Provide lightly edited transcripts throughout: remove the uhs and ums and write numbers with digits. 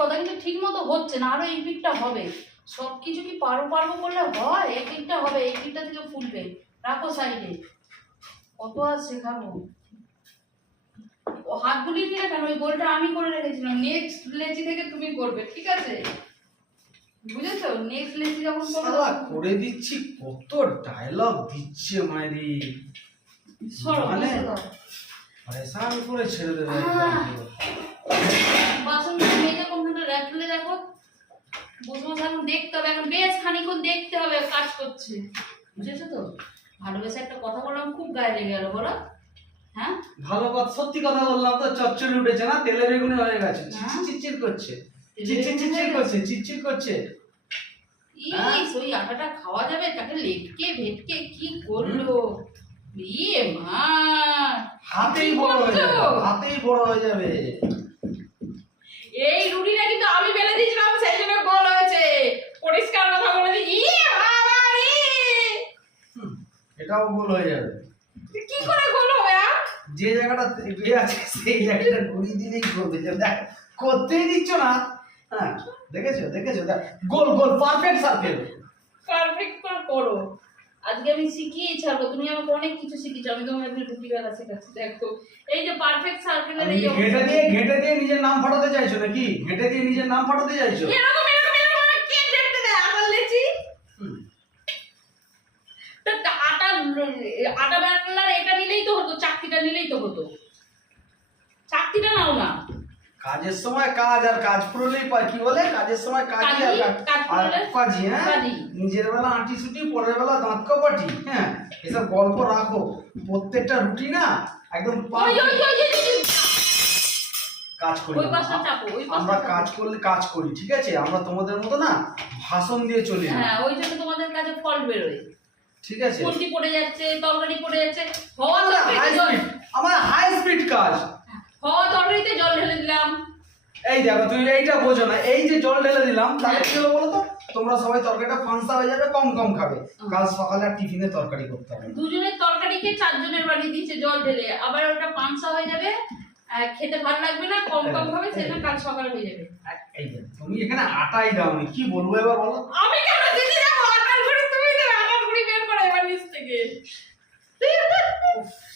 কথা, কিন্তু ঠিক মতো হচ্ছে না, আরো এই পিঠটা হবে। সব কিছু কি পারবো করলে হয়? এই পিঠটা হবে, এই পিঠটা থেকে ফুলবে। রাখো সাইডে, কত আর শেখাবো। হাত বুলিয়ে নিলে কেন? ওই গোলটা আমি করে রেখেছিলাম, নেক্সট লেচি থেকে তুমি করবে, ঠিক আছে? বুঝেছো? নেক্সট লেচি যখন সালা করে দিচ্ছি, কত ডায়লগ দিচ্ছে মাইরি, মানে পরেশান করে ছেড়ে দেবে। বাসনটা মেজে কোনখানে রাখলে দেখো, বসে বসে এখন দেখতে হবে, এখন বেশ খানিক্ষণ দেখতে হবে কাজ করছে, বুঝেছো তো? ভালোবেসে একটা কথা বললাম, খুব গায়ে লেগে গেল, বলো? হ্যাঁ, ভালো কথা, সত্যি কথা বললাম তো, চচ্চড়ি উঠেছে না, তেলে বেগুনে হয়ে গেছে, চিচির করছে, চিচির করছে। ইস, ওই আটাটা খাওয়া যাবে? তাকে লেটকে ভেটকে কি করলো, ইয়ে মা, হাতেই বড় হয়ে যাবে, হাতেই বড় হয়ে যাবে। এই রুটিটা কিন্তু আমি বেলে দিয়েছিলাম, সেই জন্য গোল হয়েছে। পরিষ্কার কথা বলে দিই, ইয়ে বাবা রে, এটাও গোল হয়ে যাবে। কি করে গোল হবে? যে জায়গাটা ইয়ে আছে সেই জায়গাটা ঘুরিয়ে দিলেই করবে। দেখ করতেই দিচ্ছ না। হ্যাঁ, দেখেছো দেখ, গোল গোল পারফেক্ট সার্কেল। পারফেক্ট করে করো। আজকে আমি শিখিয়ে ছাড়বো, তুমি আমাকে অনেক কিছু শিখিয়েছো, আমি তোমাকে রুটি বেলা শেখাচ্ছি। দেখো এই যে পারফেক্ট সার্কেলের এই ঘেটে দিয়ে নিজের নাম ফাটাতে চাইছো নাকি? ঘেটে দিয়ে নিজের নাম ফাটাতে চাইছো? এরকম কে দেখতে দেয় আটা লেচি? তা আটা বাটলার এটা নিলেই তো হতো, চাকতিটা নিলেই তো হতো। চাকতিটা নাও না। কাজের সময় কাজ, আর কাজ ফুরলেই কি বলে, কাজের সময় কাজই আর কাজই। হ্যাঁ, নিজের বেলা আঁটি ছুটি, পরের বেলা দাঁত কপাটি। হ্যাঁ, এসব গল্প রাখো। প্রত্যেকটা রুটি না একদম কাজ করি আমরা, কাজ করলে কাজ করি, ঠিক আছে? আমরা তোমাদের মতো না ভাষণ দিয়ে চলি না। হ্যাঁ, ওই জন্য তোমাদের কাছে ফল বেরোয়, ঠিক আছে? ফুলটি পড়ে যাচ্ছে, তরকারি পড়ে যাচ্ছে, আমার হাই স্পিড কাজ। হওয়া তরকারিতে জল ঢেলে দিলাম। এই দেখো, তুমি এইটা বোঝো না, এই যে জল ঢেলে দিলাম তাহলে কি হলো বলো তো? তোমরা সবাই তরকারিটা ফাঁসা হয়ে যাবে, কম কম খাবে। কাল সকালে আর টিফিনে তরকারি করতে হবে। দুজনের তরকারিকে চারজনের বানিয়ে দিয়েছে জল ঢেলে, আবার ওটা পাঁচা হয়ে যাবে, খেতে ভালো লাগবে না, কম কম খাবে, সেটা কাল সকালে হয়ে যাবে। এই যে তুমি এখানে আটাই দাওনি, কি বলবো এবার বলো? আমি কেন দিতে যাবো? আটার গুঁড়ি তুমি দেবে, আটার গুঁড়ি বের করে এবার নিচ থেকে।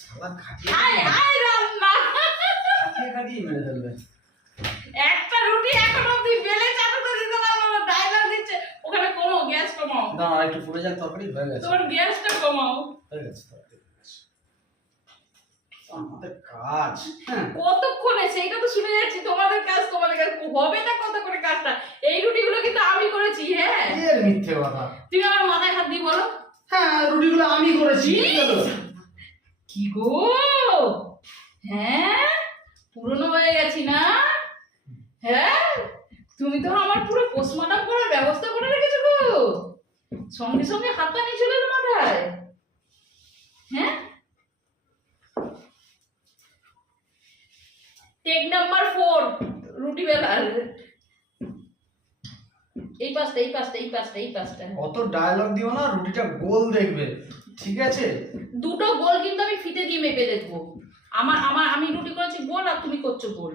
শালা খাটিয়ে রান্না খাটিয়ে মেরে ফেলবে। একটা রুটি এখন অবধি বেলে চাটুতে দিতে পারলো না, ডায়লগ দিচ্ছে ওখানে। কমো, গ্যাস কমাও। না, আর একটু ফুটে যাক, তরকারি হয়ে গেছে। তোমার গ্যাসটা কমাও। হয়ে গেছে তরকারি। আমাদের কাজ কতক্ষণে সেইটা তো শুনে যাচ্ছি, তোমাদের কাজ হবে না কত করে কাজটা। এই রুটিগুলো কিন্তু আমি করেছি। হ্যাঁ, এর মিথ্যে কথা। তুমি আমার মাথায় হাত দিয়ে বলো। হ্যাঁ, রুটিগুলো আমি করেছি। কি গো, হ্যাঁ পুরনো হয়ে গেছি না? হ্যাঁ, তুমি তো আমার পুরো পোস্টমর্টম করার ব্যবস্থা করে রেখেছো গো, সঙ্গে সঙ্গে হাতটা নিয়ে চলে এলো মাথায়। হ্যাঁ, টেক নাম্বার 4, রুটি বেলার এই পাশটা। অত ডায়লগ দিও না, রুটিটা গোল দেখবে, ঠিক আছে? দুটো গোল কিন্তু আমি ফিতে দিয়ে মেপে দেখবো। আমি রুটি করেছি গোল, আর তুমি করছো গোল,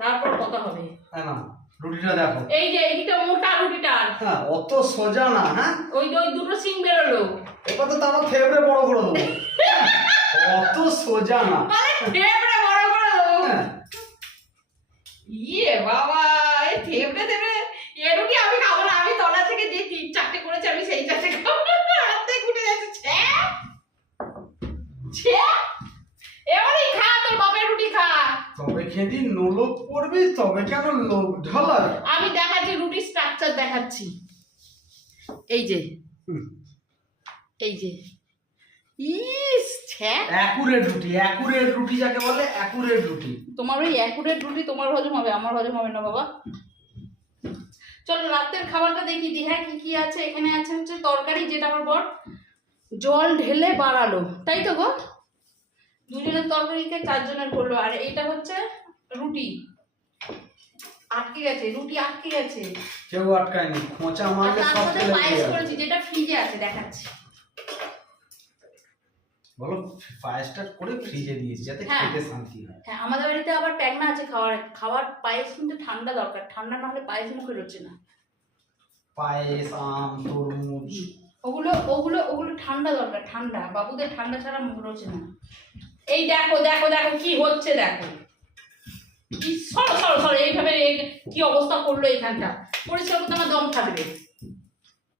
তারপর কথা হবে। হ্যাঁ, না রুটিটা দেখো, এই যে এইটা মোটা রুটিটা। হ্যাঁ, অত সোজা না। হ্যাঁ, ওই দুটো সিং বেরোলো, এবার তো তারা ফেবরে বড় করে দেবো। অত সোজা না, ফেবরে বড় করে দেবো। হ্যাঁ, ইয়ে বাবা, এই ফেবরে দেবে। এ রুটি আমি খাবো না, আমি তলা থেকে যে 3-4টে করেছি আমি সেই 4টে খাবো। হাতে গুটে যাচ্ছে। এবারে খা, তোর বাপের রুটি খা। তবে খেদি নোলক পড়বি, তবে কেন লোক ঢালা। আমি দেখাচ্ছি রুটি স্ট্রাকচার দেখাচ্ছি। এই যে ইস, অ্যাকুরেট রুটি যাকে বলে, অ্যাকুরেট রুটি। তোমার ওই অ্যাকুরেট রুটি তোমার হজম হবে, আমার হজম হবে না বাবা। চলো রাতের খাবারটা দেখি দি। হ্যাঁ, কি কি আছে এখানে? আছে হচ্ছে তরকারি, যেটা আমার বর জল ঢেলে বাড়ালো, তাই তো গো? দুজনের তরকারিকে 4 জনের করলো। আর এটা হচ্ছে রুটি, রুটি আটকে গেছে। কেউ আটকায়নি, খোঁচা মারলে তার সব সাথে ফেলে পায়েস দিয়ে করেছি, যেটা ফ্রিজে আছে, দেখাচ্ছি। বলো ফায়ার স্টার্ট করে ফ্রিজে দিয়েছি যাতে হ্যাঁ। খেতে শান্তি হয়। হ্যাঁ, আমাদের বাড়িতে আবার ট্যাংনা আছে খাওয়ার পায়েস কিন্তু ঠান্ডা দরকার, ঠান্ডা না হলে পায়েস মুখে রোচে না। পায়েস, আম, তরমুজ ওগুলো ওগুলো ওগুলো ঠান্ডা দরকার, ঠান্ডা, বাবুদের ঠান্ডা ছাড়া মুখ রোচে না। এই দেখো দেখো দেখো কি হচ্ছে দেখো, সরো সরো সরো, এইভাবে কি অবস্থা করলো এখানটা, পরিষ্কার করতে আমার দম থাকবে।